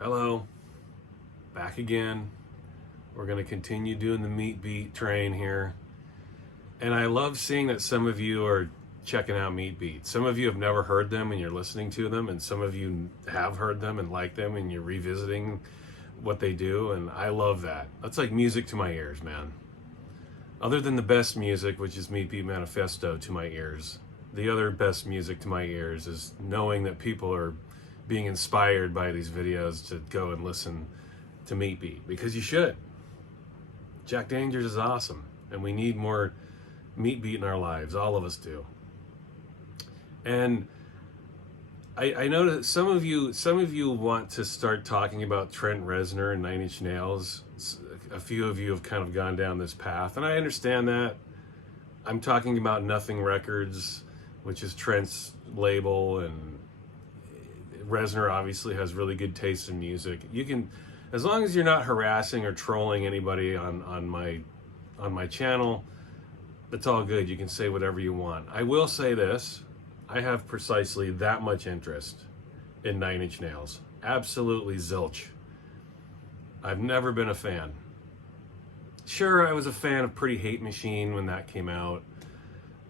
Hello, back again. We're going to continue doing the Meat Beat train here. And I love seeing that some of you are checking out Meat Beat. Some of you have never heard them and you're listening to them, and some of you have heard them and like them and you're revisiting what they do, and I love that. That's like music to my ears, man. Other than the best music, which is Meat Beat Manifesto, to my ears, the other best music to my ears is knowing that people are being inspired by these videos to go and listen to Meat Beat, because you should. Jack Dangers is awesome, and we need more Meat Beat in our lives. All of us do. And I know that some of you want to start talking about Trent Reznor and Nine Inch Nails. A few of you have kind of gone down this path, and I understand that. I'm talking about Nothing Records, which is Trent's label, and Reznor obviously has really good taste in music. You can, as long as you're not harassing or trolling anybody on my channel, it's all good. You can say whatever you want. I will say this: I have precisely that much interest in Nine Inch Nails. Absolutely zilch. I've never been a fan. Sure, I was a fan of Pretty Hate Machine when that came out.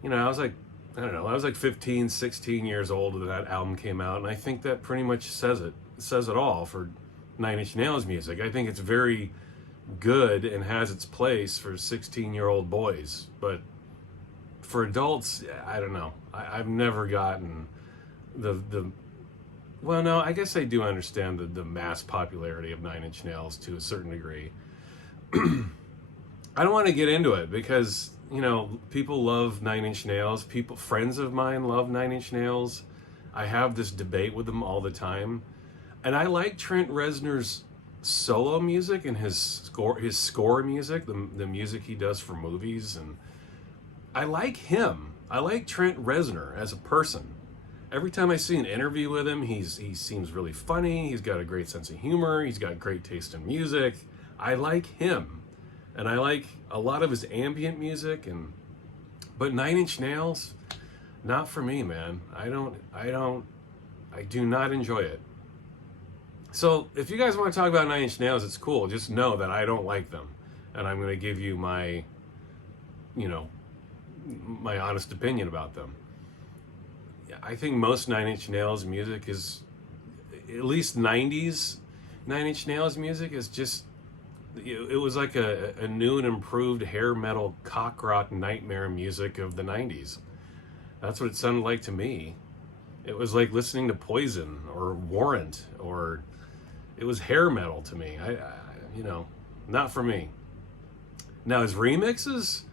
You know, I was like 15, 16 years old when that album came out, and I think that pretty much says it all for Nine Inch Nails music. I think it's very good and has its place for 16-year-old boys, but for adults, I don't know. I've never gotten the well, no, I guess I do understand the mass popularity of Nine Inch Nails to a certain degree. I don't want to get into it because, you know, people love Nine Inch Nails. Friends of mine love Nine Inch Nails. I have this debate with them all the time. And I like Trent Reznor's solo music and his score music, the music he does for movies. And I like him. I like Trent Reznor as a person. Every time I see an interview with him, he seems really funny. He's got a great sense of humor. He's got great taste in music. I like him. And I like a lot of his ambient music, but Nine Inch Nails, not for me, man. I do not enjoy it. So if you guys want to talk about Nine Inch Nails, it's cool. Just know that I don't like them, and I'm going to give you my honest opinion about them. I think most Nine Inch Nails music is, at least 90s Nine Inch Nails music is just, it was like a new and improved hair metal cock rock nightmare music of the 90s. That's what it sounded like to me. It was like listening to Poison or Warrant, or it was hair metal to me. I not for me. Now his remixes,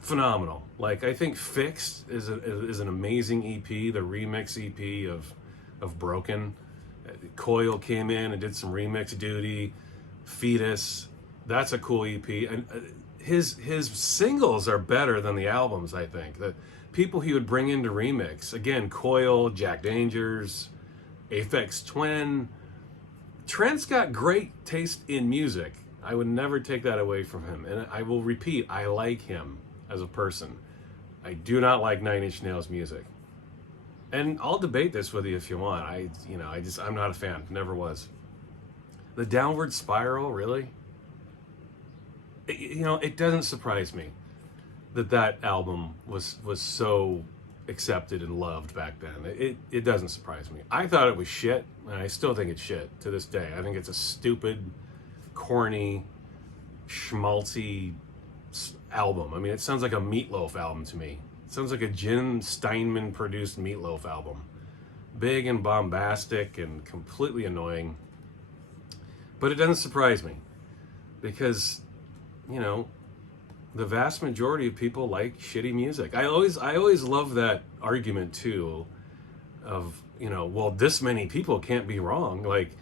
phenomenal. Like, I think Fixed is an amazing EP, the remix EP of Broken. Coil came in and did some remix duty. Fetus, that's a cool EP, and his singles are better than the albums. I think the people he would bring into remix, again, Coil, Jack Dangers, Aphex Twin. Trent's got great taste in music. I would never take that away from him, and I will repeat, I like him as a person. I do not like Nine Inch Nails music, and I'll debate this with you if you want. I'm not a fan. Never was. The Downward Spiral, really? It doesn't surprise me that album was so accepted and loved back then. It doesn't surprise me. I thought it was shit, and I still think it's shit to this day. I think it's a stupid, corny, schmaltzy album. I mean, it sounds like a Meatloaf album to me. It sounds like a Jim Steinman produced Meatloaf album. Big and bombastic and completely annoying. But it doesn't surprise me, because, the vast majority of people like shitty music. I always love that argument too, of, well, this many people can't be wrong. Like,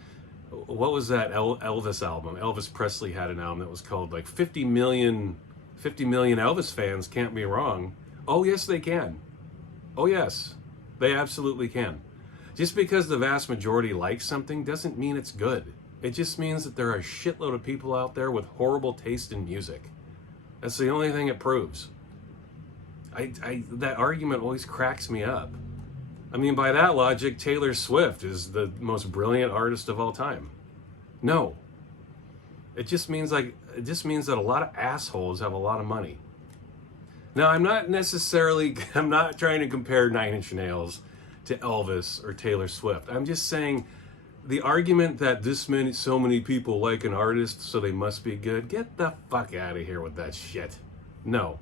what was that Elvis album? Elvis Presley had an album that was called like 50 million Elvis fans can't be wrong. Oh yes, they can. Oh yes, they absolutely can. Just because the vast majority likes something doesn't mean it's good. It just means that there are a shitload of people out there with horrible taste in music. That's the only thing it proves. That argument always cracks me up. I mean, by that logic, Taylor Swift is the most brilliant artist of all time. No. It just means that a lot of assholes have a lot of money. Now, I'm not trying to compare Nine Inch Nails to Elvis or Taylor Swift. I'm just saying the argument that so many people like an artist, so they must be good, get the fuck out of here with that shit. No,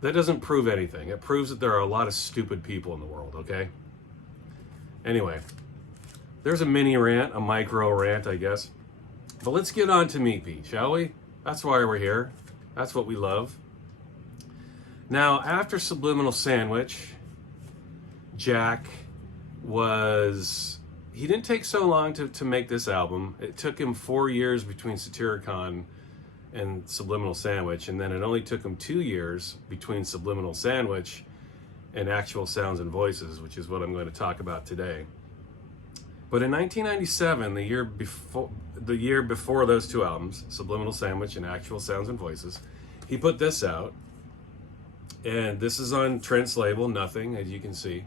that doesn't prove anything. It proves that there are a lot of stupid people in the world, okay? Anyway, there's a mini rant, a micro rant, I guess. But let's get on to Meat Beat, shall we? That's why we're here. That's what we love. Now, after Subliminal Sandwich, Jack he didn't take so long to make this album. It took him 4 years between Satyricon and Subliminal Sandwich, and then it only took him 2 years between Subliminal Sandwich and Actual Sounds and Voices, which is what I'm going to talk about today. But in 1997, the year before those two albums, Subliminal Sandwich and Actual Sounds and Voices, he put this out. And this is on Trent's label, Nothing, as you can see.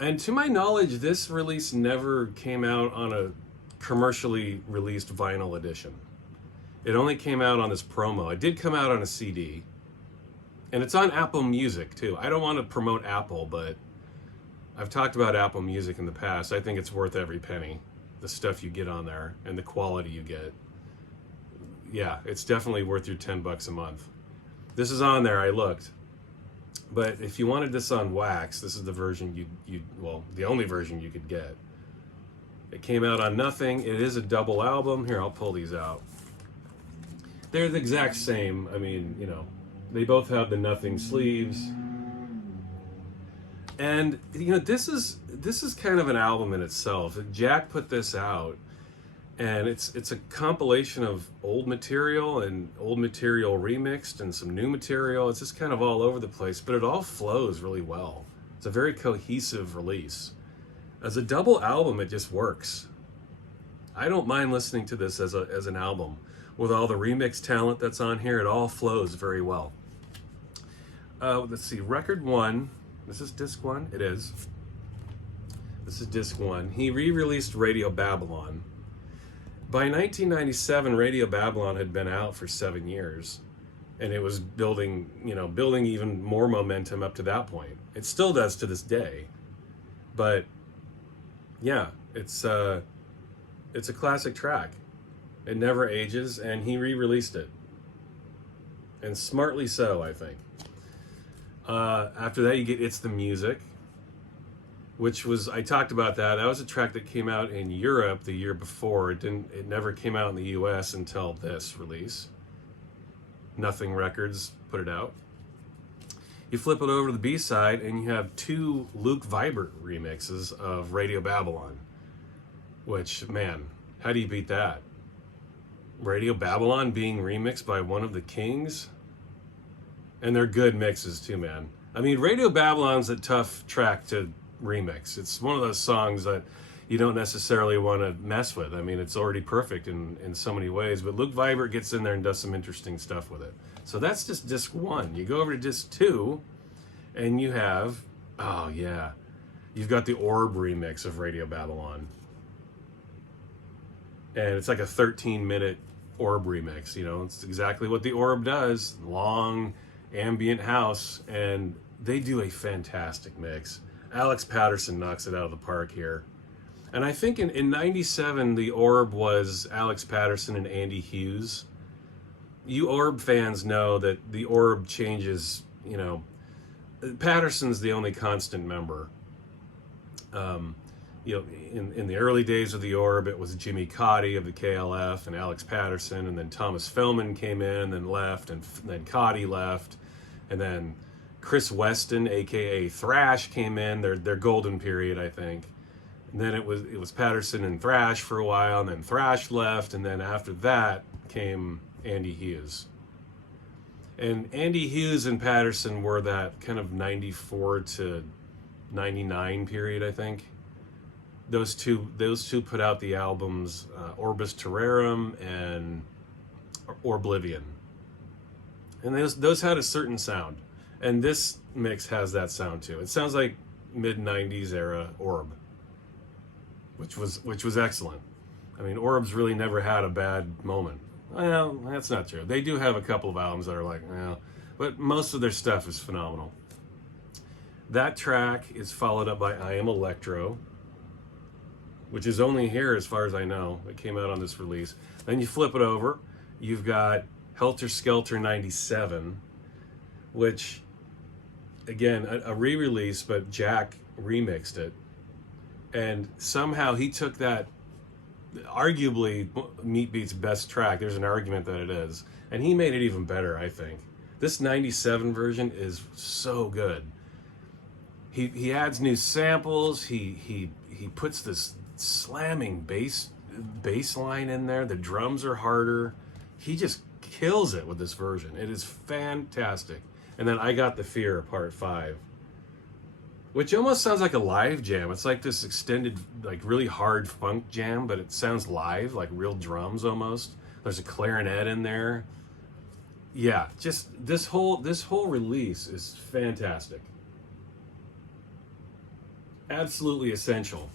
And to my knowledge, this release never came out on a commercially released vinyl edition. It only came out on this promo. It did come out on a CD. And it's on Apple Music, too. I don't want to promote Apple, but I've talked about Apple Music in the past. I think it's worth every penny, the stuff you get on there and the quality you get. Yeah, it's definitely worth your $10 a month. This is on there, I looked. But if you wanted this on wax, this is the version the only version you could get. It came out on Nothing. It is a double album. Here, I'll pull these out. They're the exact same. I mean, you know, they both have the Nothing sleeves. And you know, this is kind of an album in itself. Jack put this out, and it's a compilation of old material remixed and some new material. It's just kind of all over the place, but it all flows really well. It's a very cohesive release. As a double album, it just works. I don't mind listening to this as an album. With all the remix talent that's on here, it all flows very well. Let's see, record 1. This is disc 1? It is. This is disc 1. He re-released Radio Babylon. By 1997, Radio Babylon had been out for 7 years, and it was building even more momentum up to that point. It still does to this day. But yeah, it's a classic track. It never ages, and he re-released it. And smartly so, I think. After that, you get It's the Music, which was, I talked about that. That was a track that came out in Europe the year before. It never came out in the US until this release. Nothing Records put it out. You flip it over to the B-side, and you have 2 Luke Vibert remixes of Radio Babylon, which, man, how do you beat that? Radio Babylon being remixed by one of the kings? And they're good mixes too, man. I mean, Radio Babylon's a tough track to remix. It's one of those songs that you don't necessarily want to mess with. I mean, it's already perfect in so many ways, but Luke Vibert gets in there and does some interesting stuff with it. So that's just disc 1. You go over to disc 2, and you have, oh yeah, you've got the Orb remix of Radio Babylon. And it's like a 13-minute Orb remix. You know, it's exactly what the Orb does. Long, ambient house, and they do a fantastic mix. Alex Patterson knocks it out of the park here. And I think in 97, the Orb was Alex Patterson and Andy Hughes. You Orb fans know that the Orb changes, you know, Patterson's the only constant member. You know, in the early days of the Orb, it was Jimmy Cotty of the KLF and Alex Patterson, and then Thomas Fellman came in and then left, and then Cotty left, and then Chris Weston, aka Thrash, came in, their golden period, I think. And then it was Patterson and Thrash for a while, and then Thrash left, and then after that came Andy Hughes. And Andy Hughes and Patterson were that kind of 94 to 99 period, I think. Those two put out the albums Orbis Terrarum and Orblivion. And those had a certain sound. And this mix has that sound too. It sounds like mid-90s era Orb, which was excellent. I mean, Orbs really never had a bad moment. Well, that's not true. They do have a couple of albums that are like, well, but most of their stuff is phenomenal. That track is followed up by I Am Electro, which is only here as far as I know. It came out on this release. Then you flip it over, you've got Helter Skelter 97, which, again, a re-release, but Jack remixed it. And somehow he took that, arguably Meat Beat's best track, there's an argument that it is, and he made it even better, I think. This 97 version is so good. He adds new samples, he puts this slamming bass line in there, the drums are harder. He just kills it with this version. It is fantastic. And then I Got the Fear, part 5, which almost sounds like a live jam. It's like this extended, like really hard funk jam, but it sounds live, like real drums almost. There's a clarinet in there. Yeah, just this whole release is fantastic. Absolutely essential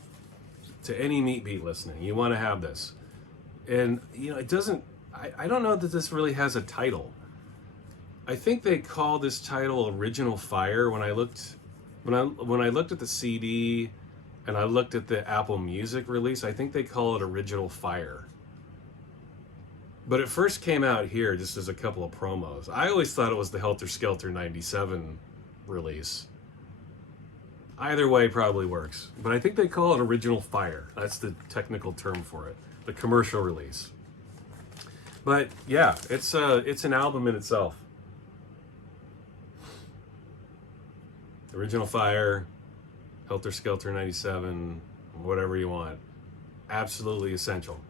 to any Meat Beat listening. You want to have this. And, you know, it doesn't, I don't know that this really has a title. I think they call this title Original Fire. When I looked at the CD and I looked at the Apple Music release, I think they call it Original Fire. But it first came out here just as a couple of promos. I always thought it was the Helter Skelter 97 release. Either way probably works. But I think they call it Original Fire. That's the technical term for it. The commercial release. But yeah, it's an album in itself. Original Fire, Helter Skelter 97, whatever you want. Absolutely essential.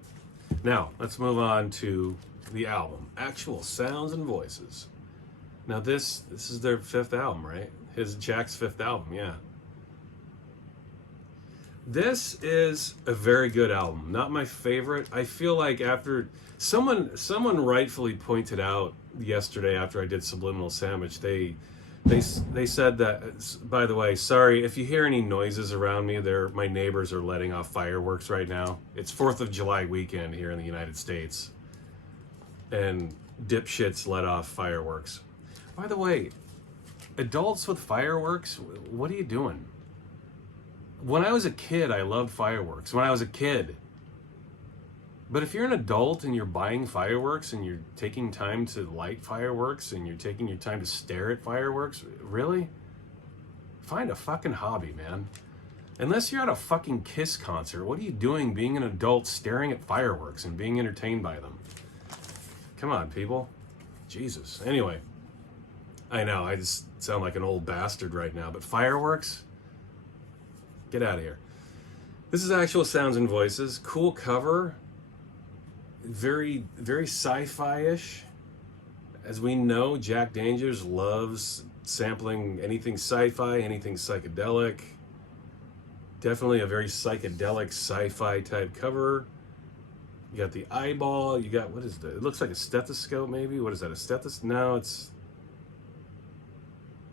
Now, let's move on to the album. Actual Sounds and Voices. Now this is their 5th album, right? Jack's 5th album, yeah. This is a very good album. Not my favorite. I feel like after someone rightfully pointed out yesterday after I did Subliminal Sandwich, they said that, by the way, sorry if you hear any noises around me, my neighbors are letting off fireworks right now. It's 4th of July weekend here in the United States, and dipshits let off fireworks. By the way, adults with fireworks, what are you doing? When I was a kid, I loved fireworks. When I was a kid. But if you're an adult and you're buying fireworks and you're taking time to light fireworks and you're taking your time to stare at fireworks, really? Find a fucking hobby, man. Unless you're at a fucking Kiss concert, what are you doing being an adult staring at fireworks and being entertained by them? Come on, people. Jesus. Anyway, I know, I just sound like an old bastard right now, but fireworks? Get out of here. This is Actual Sounds and Voices. Cool cover. Very, very sci-fi-ish. As we know, Jack Dangers loves sampling anything sci-fi, anything psychedelic. Definitely a very psychedelic sci-fi type cover. You got the eyeball. You got, what is that? It looks like a stethoscope, maybe. What is that? A stethoscope? No, it's...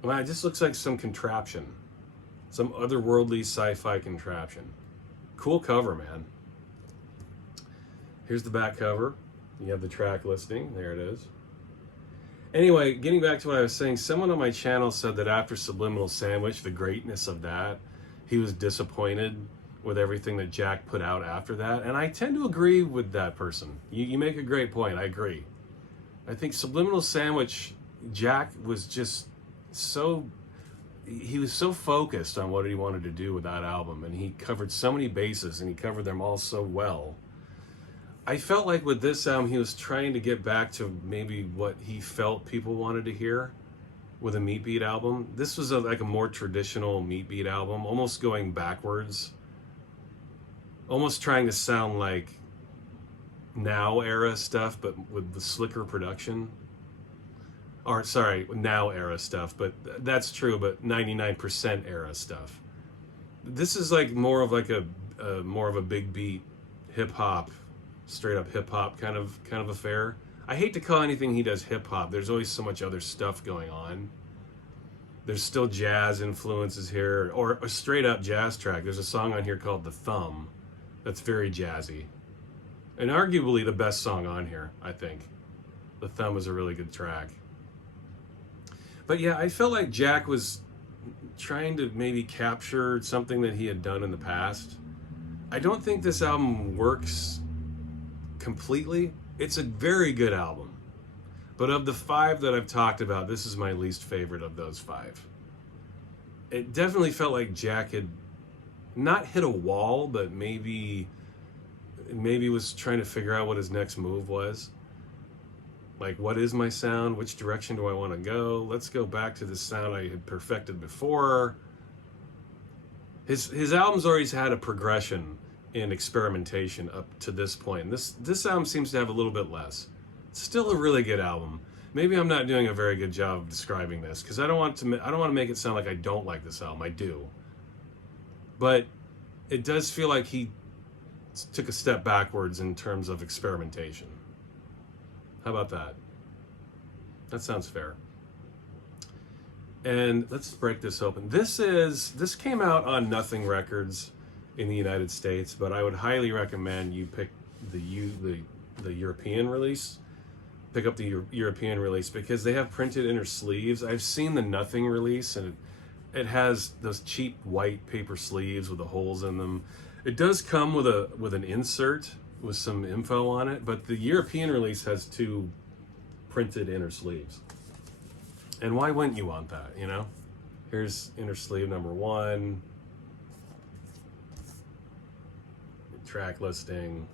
Well, it just looks like some contraption. Some otherworldly sci-fi contraption. Cool cover, man. Here's the back cover. You have the track listing. There it is. Anyway, getting back to what I was saying, someone on my channel said that after Subliminal Sandwich, the greatness of that, he was disappointed with everything that Jack put out after that. And I tend to agree with that person. You make a great point. I agree. I think Subliminal Sandwich, Jack was just so... He was so focused on what he wanted to do with that album, and he covered so many bases, and he covered them all so well. I felt like with this album, he was trying to get back to maybe what he felt people wanted to hear with a Meat Beat album. This was like a more traditional Meat Beat album, almost going backwards, almost trying to sound like Now era stuff, but with the slicker production. Or sorry, Now era stuff, but that's true, but 99% era stuff. This is like more of like a more of a big beat hip hop, straight up hip hop kind of affair. I hate to call anything he does hip hop. There's always so much other stuff going on. There's still jazz influences here, or a straight up jazz track. There's a song on here called The Thumb that's very jazzy. and arguably the best song on here, I think. The Thumb is a really good track. But yeah, I felt like Jack was trying to maybe capture something that he had done in the past. I don't think this album works completely. It's a very good album. But of the 5 that I've talked about, this is my least favorite of those 5. It definitely felt like Jack had not hit a wall, but maybe was trying to figure out what his next move was. Like, what is my sound? Which direction do I want to go? Let's go back to the sound I had perfected before. His album's always had a progression in experimentation up to this point. And this album seems to have a little bit less. It's still a really good album. Maybe I'm not doing a very good job of describing this because I don't want to make it sound like I don't like this album. I do. But it does feel like he took a step backwards in terms of experimentation. How about that? That sounds fair. And let's break this open. This came out on Nothing Records in the United States, but I would highly recommend you pick the European release. Pick up the European release because they have printed inner sleeves. I've seen the Nothing release, and it has those cheap white paper sleeves with the holes in them. It does come with an insert with some info on it, but the European release has 2 printed inner sleeves. And why wouldn't you want that, you know? Here's inner sleeve number 1. Track listing.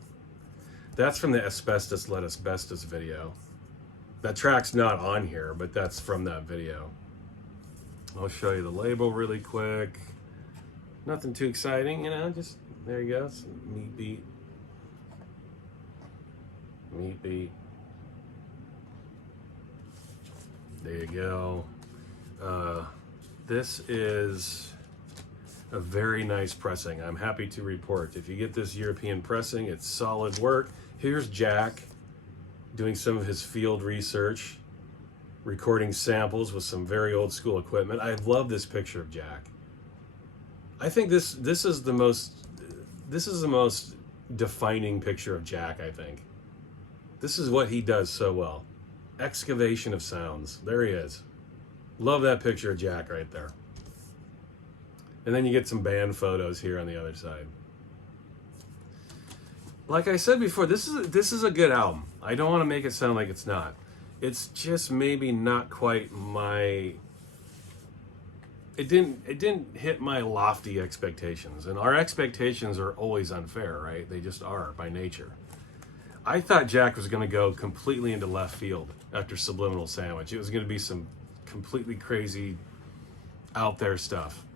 That's from the Asbestos Let Asbestos video. That track's not on here, but that's from that video. I'll show you the label really quick. Nothing too exciting, you know, just, there you go. It's Meat Beat. Meat Beat. There you go. This is a very nice pressing. I'm happy to report. If you get this European pressing, it's solid work. Here's Jack doing some of his field research, recording samples with some very old school equipment. I love this picture of Jack. I think this is the most defining picture of Jack, I think. This is what he does so well. Excavation of sounds. There he is. Love that picture of Jack right there. And then you get some band photos here on the other side. Like I said before, this is a good album. I don't want to make it sound like it's not. It's just maybe not quite my... It didn't hit my lofty expectations. And our expectations are always unfair, right? They just are by nature. I thought Jack was going to go completely into left field after Subliminal Sandwich. It was going to be some completely crazy out there stuff.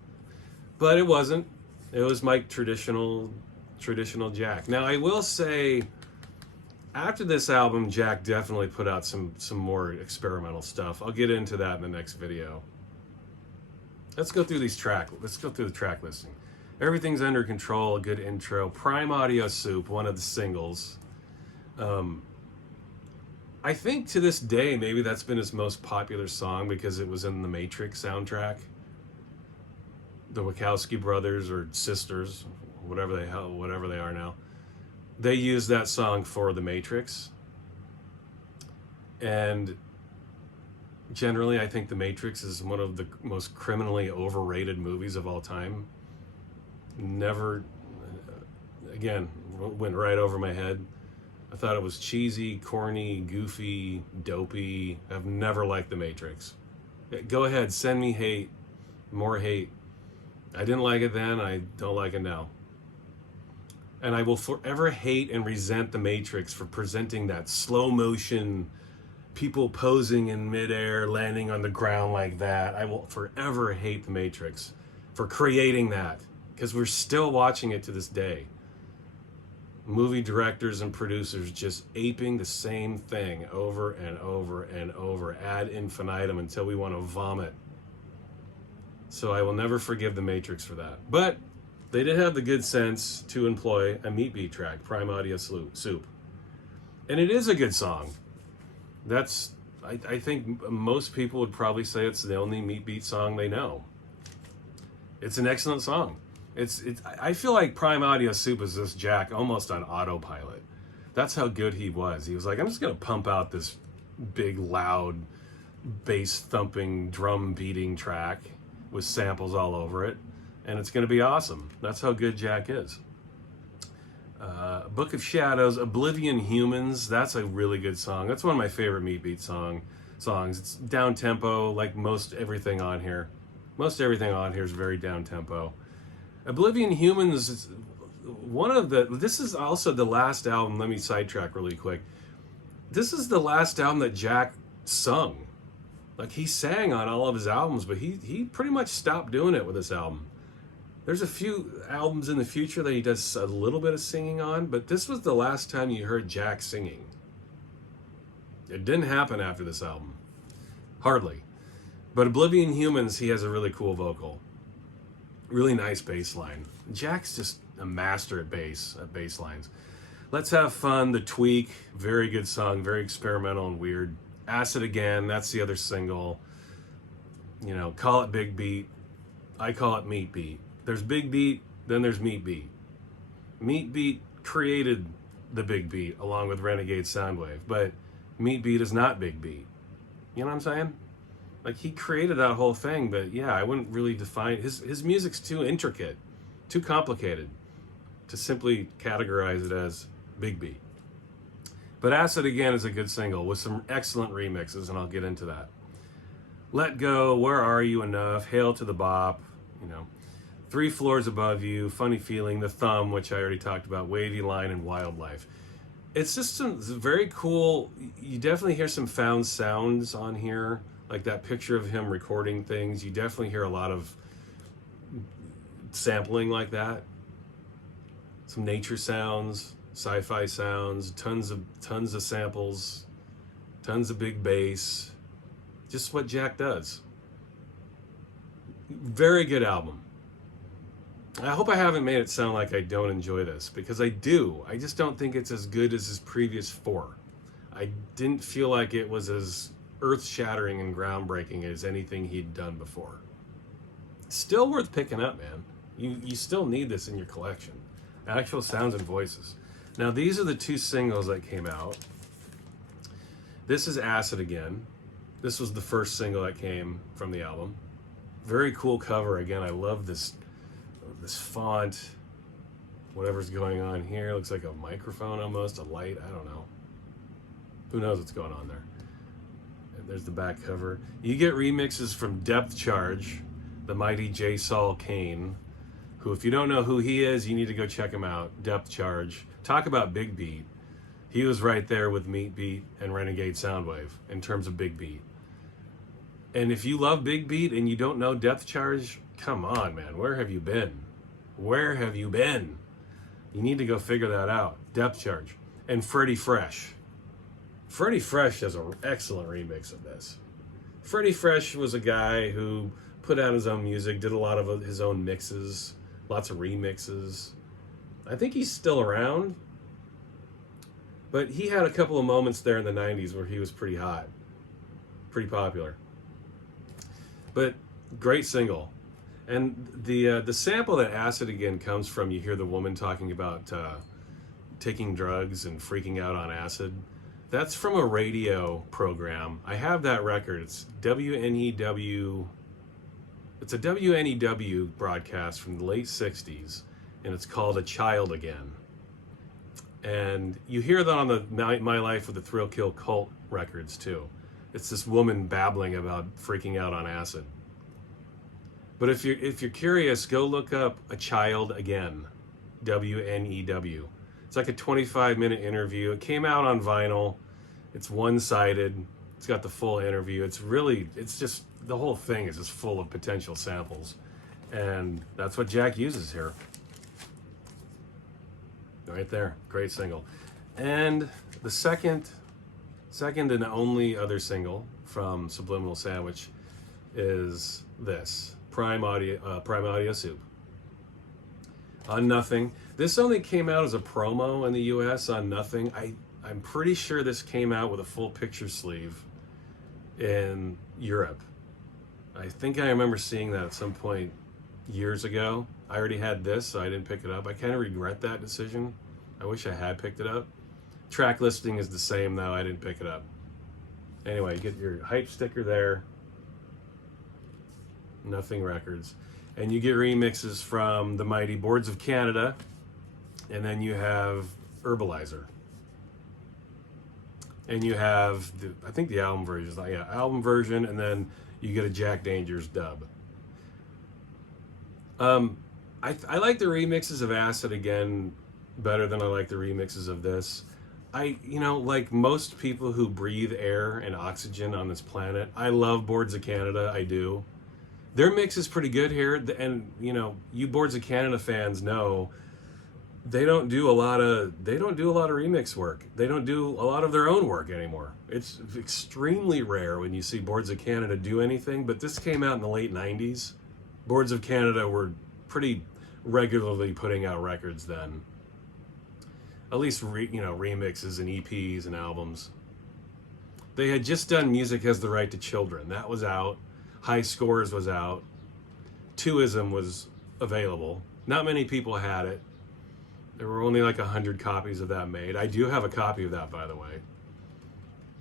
But it wasn't. It was my traditional Jack. Now, I will say, after this album, Jack definitely put out some more experimental stuff. I'll get into that in the next video. Let's go through the track listing. Everything's Under Control, a good intro. Prime Audio Soup, one of the singles. I think to this day, maybe that's been his most popular song because it was in the Matrix soundtrack. The Wachowski brothers or sisters, whatever they are now, they used that song for the Matrix. And generally, I think the Matrix is one of the most criminally overrated movies of all time. Never, again, went right over my head. I thought it was cheesy, corny, goofy, dopey. I've never liked the Matrix. Go ahead, send me hate, more hate. I didn't like it then, I don't like it now. And I will forever hate and resent the Matrix for presenting that slow motion, people posing in midair, landing on the ground like that. I will forever hate the Matrix for creating that, because we're still watching it to this day. Movie directors and producers just aping the same thing over and over and over ad infinitum until we want to vomit. So I will never forgive the Matrix for that. But they did have the good sense to employ a Meat Beat track, Prime Audio Soup. And it is a good song. I think most people would probably say it's the only Meat Beat song they know. It's an excellent song. I feel like Prime Audio Soup is this Jack almost on autopilot. That's how good he was. He was like, I'm just going to pump out this big, loud, bass thumping, drum beating track with samples all over it, and it's going to be awesome. That's how good Jack is. Book of Shadows, Oblivion Humans. That's a really good song. That's one of my favorite Meat Beat songs. It's down tempo, like most everything on here. Most everything on here is very down tempo. Oblivion Humans is this is also the last album. Let me sidetrack really quick. This is the last album that Jack sung. Like, he sang on all of his albums, but he pretty much stopped doing it with this album. There's a few albums in the future that he does a little bit of singing on, but this was the last time you heard Jack singing. It didn't happen after this album. Hardly. But Oblivion Humans, he has a really cool vocal. Really nice bass line. Jack's just a master at bass lines. Let's Have Fun, The Tweak, very good song, very experimental and weird. Acid Again, that's the other single. You know, call it Big Beat. I call it Meat Beat. There's Big Beat, then there's Meat Beat. Meat Beat created the Big Beat along with Renegade Soundwave, but Meat Beat is not Big Beat. You know what I'm saying? Like, he created that whole thing, but yeah, I wouldn't really define his music's too intricate, too complicated to simply categorize it as Big Beat. But Acid Again is a good single with some excellent remixes, and I'll get into that. Let Go, Where Are You Enough, Hail to the Bop, you know, 3 Floors Above You, Funny Feeling, The Thumb, which I already talked about, Wavy Line, and Wildlife. It's just some very cool, you definitely hear some found sounds on here, like that picture of him recording things. You definitely hear a lot of sampling like that. Some nature sounds, sci-fi sounds, tons of samples, tons of big bass. Just what Jack does. Very good album. I hope I haven't made it sound like I don't enjoy this, because I do. I just don't think it's as good as his previous 4. I didn't feel like it was as earth-shattering and groundbreaking as anything he'd done before. Still worth picking up, man. You still need this in your collection. Actual sounds and voices. Now, these are the 2 singles that came out. This is Acid Again. This was the first single that came from the album. Very cool cover. Again, I love this font. Whatever's going on here. Looks like a microphone almost, a light. I don't know. Who knows what's going on there. And there's the back cover. You get remixes from Depth Charge, the mighty J. Saul Kane, who, if you don't know who he is, you need to go check him out. Depth Charge. Talk about Big Beat. He was right there with Meat Beat and Renegade Soundwave in terms of Big Beat. And if you love Big Beat and you don't know Depth Charge, come on, man. Where have you been? Where have you been? You need to go figure that out. Depth Charge. And Freddy Fresh. Freddy Fresh does an excellent remix of this. Freddy Fresh was a guy who put out his own music, did a lot of his own mixes, lots of remixes. I think he's still around. But he had a couple of moments there in the 90s where he was pretty hot. Pretty popular. But great single. And the sample that Acid Again comes from, you hear the woman talking about taking drugs and freaking out on acid. That's from a radio program. I have that record. It's WNEW. It's a WNEW broadcast from the late 60s, and it's called A Child Again. And you hear that on the My Life with the Thrill Kill Cult records too. It's this woman babbling about freaking out on acid. But if you're curious, go look up A Child Again, WNEW. It's like a 25-minute interview. It came out on vinyl. It's one-sided. It's got the full interview. It's just, the whole thing is just full of potential samples. And that's what Jack uses here. Right there. Great single. And the second and only other single from Subliminal Sandwich is this. Prime Audio Soup. On Nothing. This only came out as a promo in the US on Nothing. I'm pretty sure this came out with a full picture sleeve in Europe. I think I remember seeing that at some point years ago. I already had this, so I didn't pick it up. I kind of regret that decision. I wish I had picked it up. Track listing is the same though, I didn't pick it up. Anyway, you get your hype sticker there. Nothing Records. And you get remixes from the mighty Boards of Canada, and then you have Herbalizer. And you have, I think the album version is like, yeah, album version, and then you get a Jack Danger's dub. I like the remixes of Acid again better than I like the remixes of this. You know, like most people who breathe air and oxygen on this planet, I love Boards of Canada, I do. Their mix is pretty good here, and you know, you Boards of Canada fans know they don't do a lot of remix work. They don't do a lot of their own work anymore. It's extremely rare when you see Boards of Canada do anything, but this came out in the late 90s. Boards of Canada were pretty regularly putting out records then. At least you know, remixes and EPs and albums. They had just done Music Has the Right to Children. That was out. High Scores was out. Twoism was available. Not many people had it. There were only like 100 copies of that made. I do have a copy of that, by the way.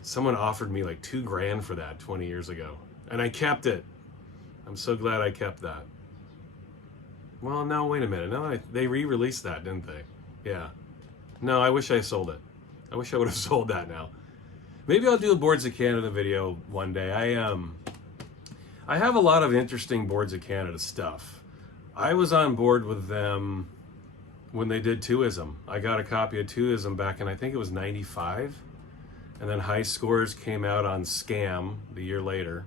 Someone offered me like $2,000 for that 20 years ago, and I kept it. I'm so glad I kept that. Well, no, wait a minute. No, they re-released that, didn't they? Yeah. No, I wish I sold it. I wish I would have sold that now. Maybe I'll do a Boards of Canada video one day. I have a lot of interesting Boards of Canada stuff. I was on board with them when they did Twoism. I got a copy of Twoism back in, I think it was 95. And then High Scores came out on Scam the year later.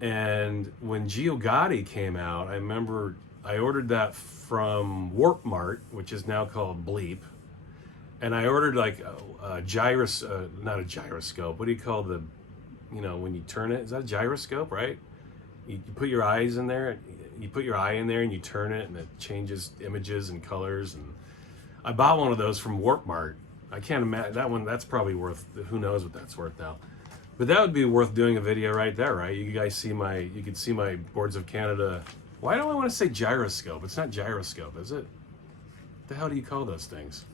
And when Gio Gotti came out, I remember I ordered that from Warp Mart, which is now called Bleep. And I ordered like a not a gyroscope. What do you call the, you know, when you turn it? Is that a gyroscope, right? You put your eyes in there. You put your eye in there and you turn it, and it changes images and colors. And I bought one of those from Warp Mart. I can't imagine that one. That's probably worth, who knows what that's worth now. But that would be worth doing a video right there, right? You guys see you could see my Boards of Canada. Why do I want to say gyroscope? It's not gyroscope, is it? What the hell do you call those things?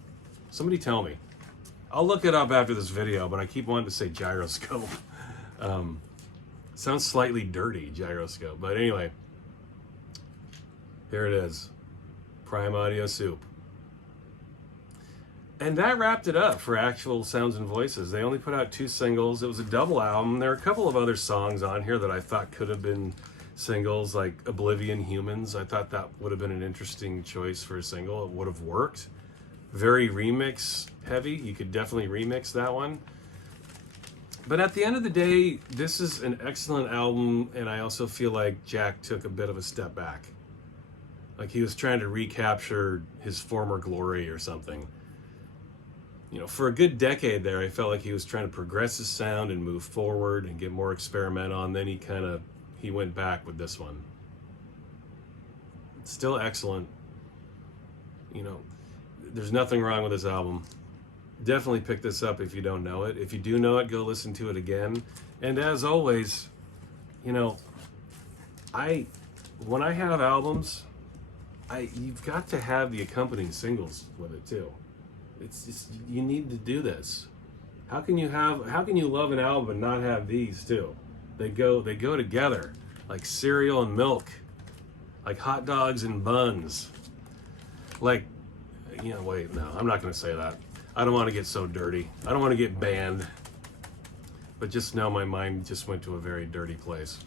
Somebody tell me. I'll look it up after this video, but I keep wanting to say gyroscope. Sounds slightly dirty, gyroscope. But anyway, here it is. Prime Audio Soup. And that wrapped it up for Actual Sounds and Voices. They only put out 2 singles. It was a double album. There are a couple of other songs on here that I thought could have been singles, like Oblivion Humans. I thought that would have been an interesting choice for a single. It would have worked. Very remix heavy. You could definitely remix that one. But at the end of the day, this is an excellent album, and I also feel like Jack took a bit of a step back. Like he was trying to recapture his former glory or something. You know, for a good decade there, I felt like he was trying to progress his sound and move forward and get more experimental, and then he went back with this one. It's still excellent. You know, there's nothing wrong with this album. Definitely pick this up if you don't know it. If you do know it, go listen to it again. And as always, you know, when I have albums, you've got to have the accompanying singles with it too. It's just, you need to do this. How can you love an album and not have these too? They go together, like cereal and milk, like hot dogs and buns. Like, you know, wait, no, I'm not gonna say that. I don't want to get so dirty. I don't want to get banned. But just know my mind just went to a very dirty place.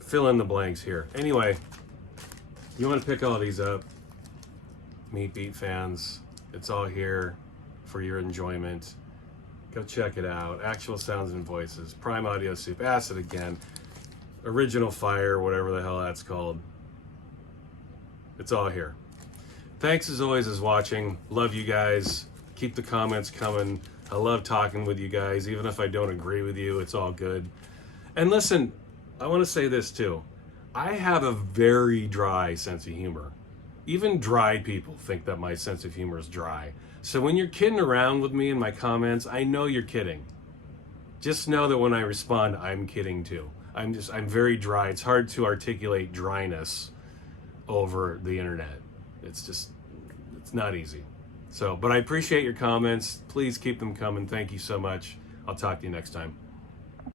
Fill in the blanks here. Anyway, you want to pick all these up, Meat Beat fans. It's all here for your enjoyment. Go check it out. Actual Sounds and Voices, Prime Audio Soup, Acid again, Original Fire, whatever the hell that's called. It's all here. Thanks as always as watching. Love you guys. Keep the comments coming. I love talking with you guys. Even if I don't agree with you, it's all good. And listen, I want to say this too. I have a very dry sense of humor. Even dry people think that my sense of humor is dry. So when you're kidding around with me in my comments, I know you're kidding. Just know that when I respond, I'm kidding too. I'm very dry. It's hard to articulate dryness over the internet. It's not easy. So, but I appreciate your comments. Please keep them coming. Thank you so much. I'll talk to you next time.